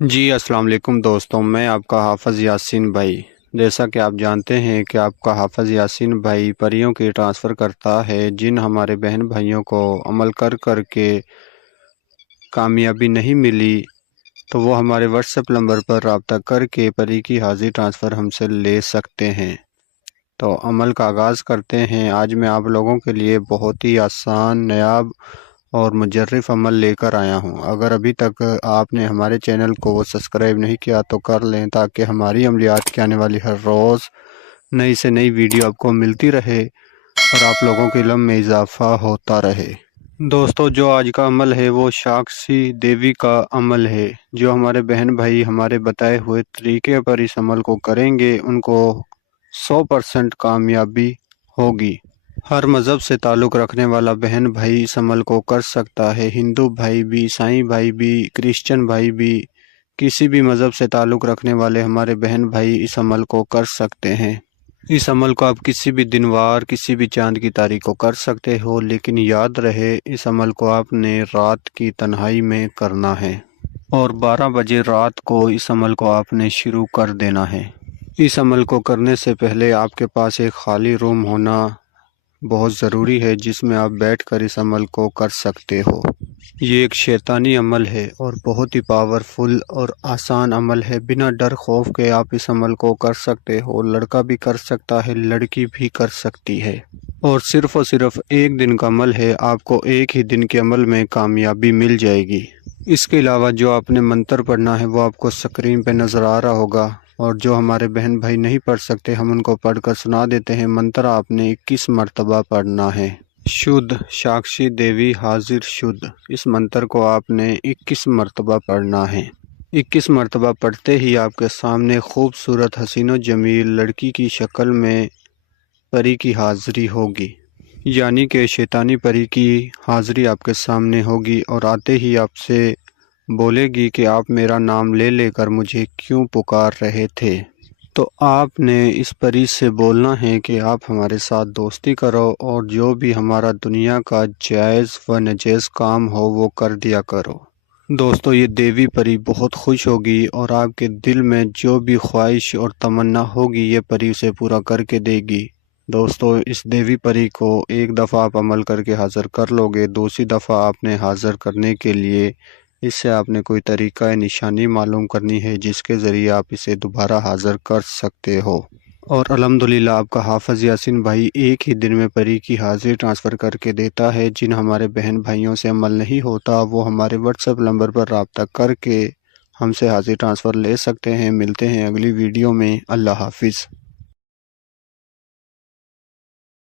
جی السلام علیکم دوستوں، میں آپ کا حافظ یاسین بھائی۔ جیسا کہ آپ جانتے ہیں کہ آپ کا حافظ یاسین بھائی پریوں کی ٹرانسفر کرتا ہے، جن ہمارے بہن بھائیوں کو عمل کر کے کامیابی نہیں ملی تو وہ ہمارے واٹس ایپ نمبر پر رابطہ کر کے پری کی حاضری ٹرانسفر ہم سے لے سکتے ہیں۔ تو عمل کا آغاز کرتے ہیں۔ آج میں آپ لوگوں کے لیے بہت ہی آسان، نایاب اور مجرف عمل لے کر آیا ہوں۔ اگر ابھی تک آپ نے ہمارے چینل کو سبسکرائب نہیں کیا تو کر لیں، تاکہ ہماری عملیات کی آنے والی ہر روز نئی سے نئی ویڈیو آپ کو ملتی رہے اور آپ لوگوں کے علم میں اضافہ ہوتا رہے۔ دوستو، جو آج کا عمل ہے وہ ساکشی دیوی کا عمل ہے۔ جو ہمارے بہن بھائی ہمارے بتائے ہوئے طریقے پر اس عمل کو کریں گے، ان کو 100% کامیابی ہوگی۔ ہر مذہب سے تعلق رکھنے والا بہن بھائی اس عمل کو کر سکتا ہے۔ ہندو بھائی بھی، عیسائی بھائی بھی، کرسچن بھائی بھی، کسی بھی مذہب سے تعلق رکھنے والے ہمارے بہن بھائی اس عمل کو کر سکتے ہیں۔ اس عمل کو آپ کسی بھی دن وار، کسی بھی چاند کی تاریخ کو کر سکتے ہو، لیکن یاد رہے اس عمل کو آپ نے رات کی تنہائی میں کرنا ہے اور 12 بجے رات کو اس عمل کو آپ نے شروع کر دینا ہے۔ اس عمل کو کرنے سے پہلے آپ کے پاس ایک خالی روم ہونا بہت ضروری ہے، جس میں آپ بیٹھ کر اس عمل کو کر سکتے ہو۔ یہ ایک شیطانی عمل ہے اور بہت ہی پاورفل اور آسان عمل ہے۔ بنا ڈر خوف کے آپ اس عمل کو کر سکتے ہو۔ لڑکا بھی کر سکتا ہے، لڑکی بھی کر سکتی ہے، اور صرف ایک دن کا عمل ہے۔ آپ کو ایک ہی دن کے عمل میں کامیابی مل جائے گی۔ اس کے علاوہ جو آپ نے منتر پڑھنا ہے وہ آپ کو سکرین پہ نظر آ رہا ہوگا، اور جو ہمارے بہن بھائی نہیں پڑھ سکتے ہم ان کو پڑھ کر سنا دیتے ہیں۔ منتر آپ نے 21 مرتبہ پڑھنا ہے۔ شدھ ساکشی دیوی حاضر شدھ، اس منتر کو آپ نے 21 مرتبہ پڑھنا ہے۔ 21 مرتبہ پڑھتے ہی آپ کے سامنے خوبصورت حسین و جمیل لڑکی کی شکل میں پری کی حاضری ہوگی، یعنی کہ شیطانی پری کی حاضری آپ کے سامنے ہوگی، اور آتے ہی آپ سے بولے گی کہ آپ میرا نام لے لے کر مجھے کیوں پکار رہے تھے۔ تو آپ نے اس پری سے بولنا ہے کہ آپ ہمارے ساتھ دوستی کرو، اور جو بھی ہمارا دنیا کا جائز و ناجائز کام ہو وہ کر دیا کرو۔ دوستو، یہ دیوی پری بہت خوش ہوگی، اور آپ کے دل میں جو بھی خواہش اور تمنا ہوگی یہ پری اسے پورا کر کے دے گی۔ دوستو، اس دیوی پری کو ایک دفعہ آپ عمل کر کے حاضر کر لو گے، دوسری دفعہ آپ نے حاضر کرنے کے لیے اس سے آپ نے کوئی طریقہ نشانی معلوم کرنی ہے، جس کے ذریعے آپ اسے دوبارہ حاضر کر سکتے ہو۔ اور الحمدللہ آپ کا حافظ یاسین بھائی ایک ہی دن میں پری کی حاضری ٹرانسفر کر کے دیتا ہے۔ جن ہمارے بہن بھائیوں سے عمل نہیں ہوتا وہ ہمارے واٹس ایپ نمبر پر رابطہ کر کے ہم سے حاضری ٹرانسفر لے سکتے ہیں۔ ملتے ہیں اگلی ویڈیو میں۔ اللہ حافظ۔